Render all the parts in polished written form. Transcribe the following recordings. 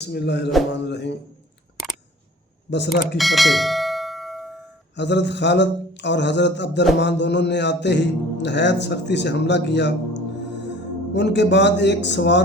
بسم اللہ الرحمن الرحیم۔ بصرہ کی فتح۔ حضرت خالد اور حضرت عبد الرحمن دونوں نے آتے ہی نہایت سختی سے حملہ کیا۔ ان کے بعد ایک سوار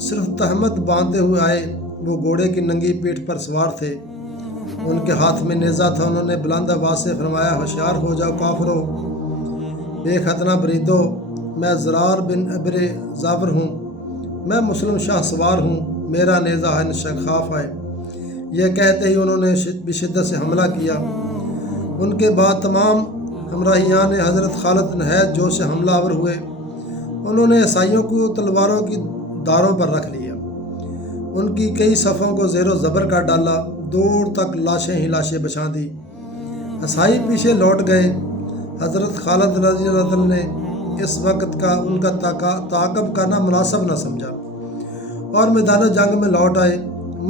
صرف تہمت باندھے ہوئے آئے۔ وہ گھوڑے کی ننگی پیٹھ پر سوار تھے، ان کے ہاتھ میں نیزہ تھا۔ انہوں نے بلند آواز سے فرمایا، ہوشیار ہو جاؤ کافرو، بے ختنہ بریدو، میں زرار بن ابر زاور ہوں، میں مسلم شاہ سوار ہوں، میرا نیزہ ہے شگاف ہے۔ یہ کہتے ہی انہوں نے بشدت سے حملہ کیا۔ ان کے بعد تمام ہمراہیان حضرت خالد نہایت جوش سے حملہ آور ہوئے۔ انہوں نے عیسائیوں کو تلواروں کی داروں پر رکھ لیا، ان کی کئی صفوں کو زیر و زبر کر ڈالا، دور تک لاشیں ہی لاشیں بچھا دی۔ عیسائی پیچھے لوٹ گئے۔ حضرت خالد رضی اللہ عنہ نے اس وقت کا ان کا تعاقب کرنا مناسب نہ سمجھا اور میدان جنگ میں لوٹ آئے۔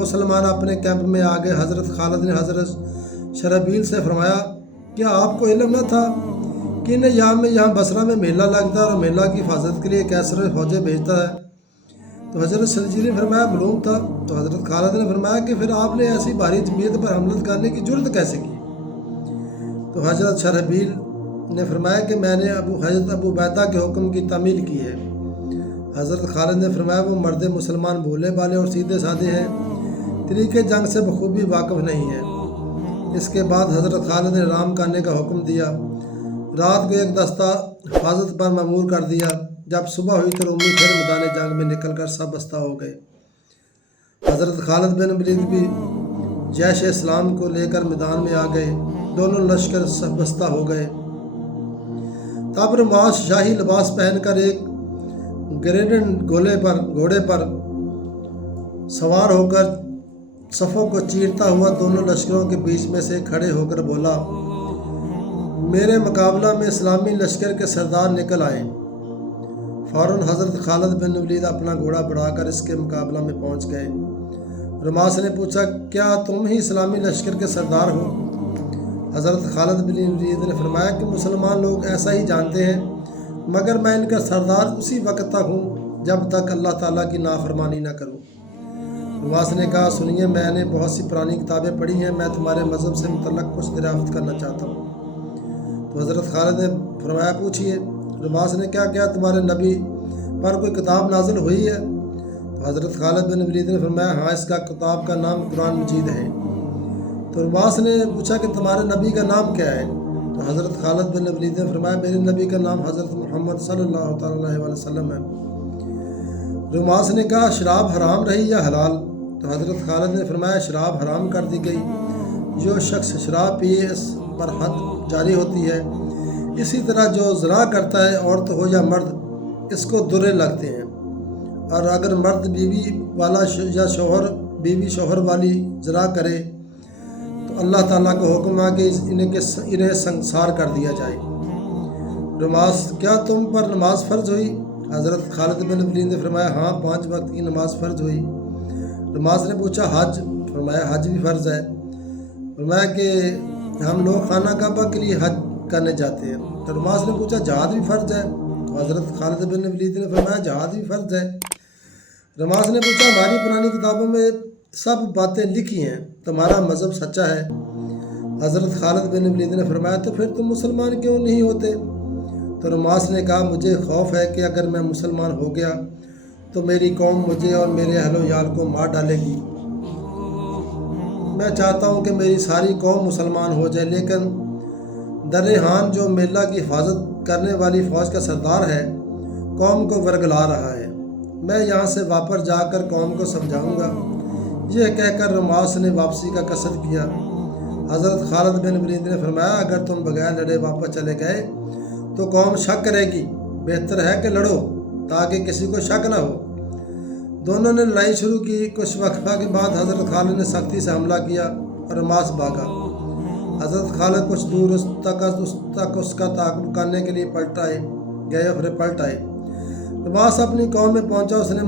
مسلمان اپنے کیمپ میں آ گئے۔ حضرت خالد نے حضرت شرحبیل سے فرمایا، کیا آپ کو علم نہ تھا کہ ان ایام میں یہاں بصرہ میں میلہ لگتا ہے اور میلہ کی حفاظت کے لیے کیسر فوجیں بھیجتا ہے؟ تو حضرت شرحبیل نے فرمایا، معلوم تھا۔ تو حضرت خالد نے فرمایا کہ پھر آپ نے ایسی بھاری جمعیت پر حملہ کرنے کی جرأت کیسے کی؟ تو حضرت شرحبیل نے فرمایا کہ میں نے حضرت ابو عبیدہ کے حکم کی تعمیل کی ہے۔ حضرت خالد نے فرمایا، وہ مرد مسلمان بھولے بالے اور سیدھے سادے ہیں، طریقے جنگ سے بخوبی واقف نہیں ہے۔ اس کے بعد حضرت خالد نے رام کرنے کا حکم دیا۔ رات کو ایک دستہ حفاظت پر مامور کر دیا۔ جب صبح ہوئی تو رومی پھر میدان جنگ میں نکل کر سب بستہ ہو گئے۔ حضرت خالد بن ولید بھی جیش اسلام کو لے کر میدان میں آ گئے۔ دونوں لشکر سب بستہ ہو گئے۔ تب رماس شاہی لباس پہن کر ایک گریڈن گھوڑے پر سوار ہو کر صفوں کو چیرتا ہوا دونوں لشکروں کے بیچ میں سے کھڑے ہو کر بولا، میرے مقابلہ میں اسلامی لشکر کے سردار نکل آئے۔ فوراً حضرت خالد بن ولید اپنا گھوڑا بڑھا کر اس کے مقابلہ میں پہنچ گئے۔ رماس نے پوچھا، کیا تم ہی اسلامی لشکر کے سردار ہو؟ حضرت خالد بن ولید نے فرمایا کہ مسلمان لوگ ایسا ہی جانتے ہیں، مگر میں ان کا سردار اسی وقت تک ہوں جب تک اللہ تعالیٰ کی نافرمانی نہ کروں۔ رماس نے کہا، سنیے، میں نے بہت سی پرانی کتابیں پڑھی ہیں، میں تمہارے مذہب سے متعلق کچھ دریافت کرنا چاہتا ہوں۔ تو حضرت خالد نے فرمایا، پوچھیے۔ رماس نے کیا تمہارے نبی پر کوئی کتاب نازل ہوئی ہے؟ تو حضرت خالد بن ولید نے فرمایا، ہاں، اس کا کتاب کا نام قرآن مجید ہے۔ تو رماس نے پوچھا کہ تمہارے نبی کا نام کیا ہے؟ تو حضرت خالد بن ولید نے فرمایا، میرے نبی کا نام حضرت محمد صلی اللہ تعالیٰ علیہ وسلم ہے۔ رماس نے کہا، شراب حرام رہی یا حلال؟ تو حضرت خالد نے فرمایا، شراب حرام کر دی گئی۔ جو شخص شراب پیے اس پر حد جاری ہوتی ہے، اسی طرح جو زنا کرتا ہے، عورت ہو یا مرد، اس کو درے لگتے ہیں۔ اور اگر مرد بیوی والا یا شوہر بیوی شوہر والی زنا کرے تو اللہ تعالیٰ کو حکم ہے کہ انہیں سنسار کر دیا جائے۔ رماس، کیا تم پر نماز فرض ہوئی؟ حضرت خالد بن ولید نے فرمایا، ہاں، 5 وقت کی نماز فرض ہوئی۔ رماس نے پوچھا، حج؟ فرمایا، حج بھی فرض ہے۔ فرمایا کہ ہم لوگ خانہ کعبہ کے لیے حج کرنے جاتے ہیں۔ تو رماس نے پوچھا، جہاد بھی فرض ہے؟ تو حضرت خالد بن ولید نے فرمایا، جہاد بھی فرض ہے۔ رماس نے پوچھا، ہماری پرانی کتابوں میں سب باتیں لکھی ہیں، تمہارا مذہب سچا ہے؟ حضرت خالد بن ولید نے فرمایا، تو پھر تم مسلمان کیوں نہیں ہوتے؟ تو رماس نے کہا، مجھے خوف ہے کہ اگر میں مسلمان ہو گیا تو میری قوم مجھے اور میرے اہل و عیال کو مار ڈالے گی۔ میں چاہتا ہوں کہ میری ساری قوم مسلمان ہو جائے، لیکن درحان جو میلہ کی حفاظت کرنے والی فوج کا سردار ہے، قوم کو ورگلا رہا ہے۔ میں یہاں سے واپس جا کر قوم کو سمجھاؤں گا۔ یہ کہہ کر رماس نے واپسی کا قصد کیا۔ حضرت خالد بن ولید نے فرمایا، اگر تم بغیر لڑے واپس چلے گئے تو قوم شک کرے گی، بہتر ہے کہ لڑو تاکہ کسی کو شک نہ ہو۔ دونوں نے لڑائی شروع کی۔ کچھ وقفہ کے بعد حضرت خالد نے سختی سے حملہ کیا اور رماس بھاگا۔ حضرت خالد کچھ دور اس تک اس کا تعاقب کرنے کے لیے پلٹ آئے۔ رماس اپنی قوم میں پہنچا۔ اس نے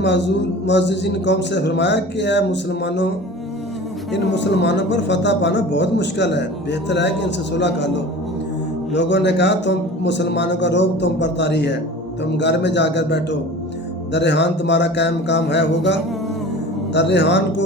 معززین قوم سے فرمایا کہ اے مسلمانوں، ان مسلمانوں پر فتح پانا بہت مشکل ہے، بہتر ہے کہ ان سے صلح کر لو۔ لوگوں نے کہا، تم مسلمانوں کا رعب تم پر طاری ہے، تم گھر میں جا کر بیٹھو، درحان تمہارا قائم مقام ہوگا۔ درحان کو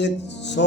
100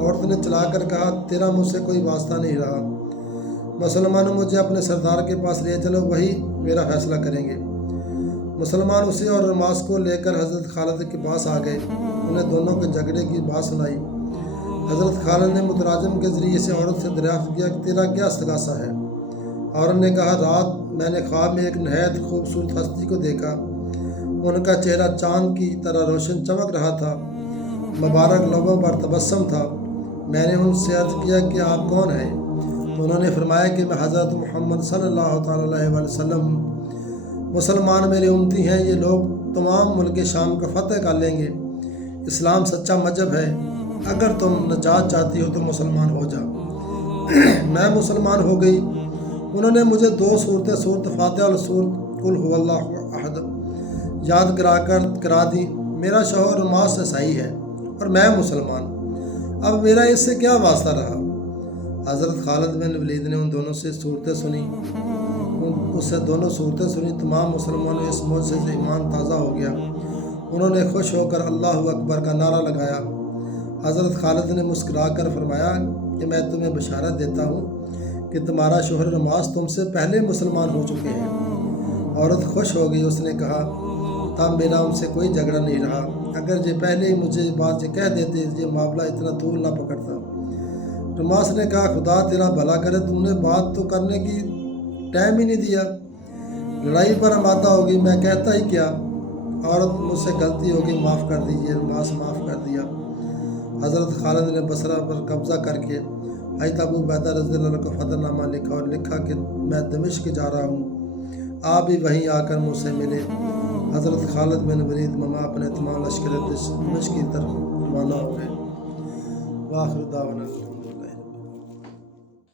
عورت نے چلا کر کہا تیرا مجھ سے کوئی واسطہ نہیں رہا، مسلمانوں مجھے اپنے سردار کے پاس لے چلو، وہی میرا فیصلہ کریں گے۔ مسلمان اسے اور رماس کو لے کر حضرت خالد کے پاس آ گئے، انہیں دونوں کے جھگڑے کی بات سنائی۔ حضرت خالد نے متراجم کے ذریعے سے عورت سے دریافت کیا کہ تیرا کیا استغاثہ ہے؟ عورت نے کہا رات میں نے خواب میں ایک نہایت خوبصورت ہستی کو دیکھا، ان کا چہرہ چاند کی طرح روشن چمک رہا تھا، مبارک لبوں پر تبسم تھا۔ میں نے ان سے عرض کیا کہ آپ کون ہیں؟ تو انہوں نے فرمایا کہ میں حضرت محمد صلی اللہ تعالیٰ علیہ وسلم ہوں۔ مسلمان میرے امتی ہیں، یہ لوگ تمام ملک شام کو فتح کر لیں گے۔ اسلام سچا مذہب ہے، اگر تم نجات چاہتی ہو تو مسلمان ہو جا۔ میں مسلمان ہو گئی۔ انہوں نے مجھے 2 صورتیں سورۃ فاتحہ اور سورۃ قل هو اللہ احد یاد کرا دی۔ میرا شوہر رماس عیسائی ہے اور میں مسلمان، اب میرا اس سے کیا واسطہ رہا؟ حضرت خالد بن ولید نے ان دونوں سے صورتیں سنی، تمام مسلمانوں اس معجزے سے ایمان تازہ ہو گیا۔ انہوں نے خوش ہو کر اللہ اکبر کا نعرہ لگایا۔ حضرت خالد نے مسکرا کر فرمایا کہ میں تمہیں بشارت دیتا ہوں کہ تمہارا شوہر رماس تم سے پہلے مسلمان ہو چکے ہیں۔ عورت خوش ہو گئی، اس نے کہا تب میرا ان سے کوئی جھگڑا نہیں رہا، اگر یہ پہلے ہی مجھے بات کہہ دیتے یہ معاملہ اتنا طول نہ پکڑتا۔ رماس نے کہا خدا تیرا بھلا کرے، تم نے بات تو کرنے کی ٹائم ہی نہیں دیا، لڑائی پر آمادہ ہوگی، میں کہتا ہی کیا۔ عورت مجھ سے غلطی ہوگی، معاف کر دیجیے۔ رماس معاف کر دیا۔ حضرت خالد نے بصرہ پر قبضہ کر کے حضرت ابو عبیدہ رضی اللہ عنہ کو فتح نامہ لکھا اور لکھا کہ میں دمشق جا رہا ہوں، آپ بھی وہیں آ کر مجھ سے ملے۔ حضرت خالد بن ولید مما اپنے تمام لشکر دمشق کی طرف روانہ ہو گئے۔ وآخر دعوانا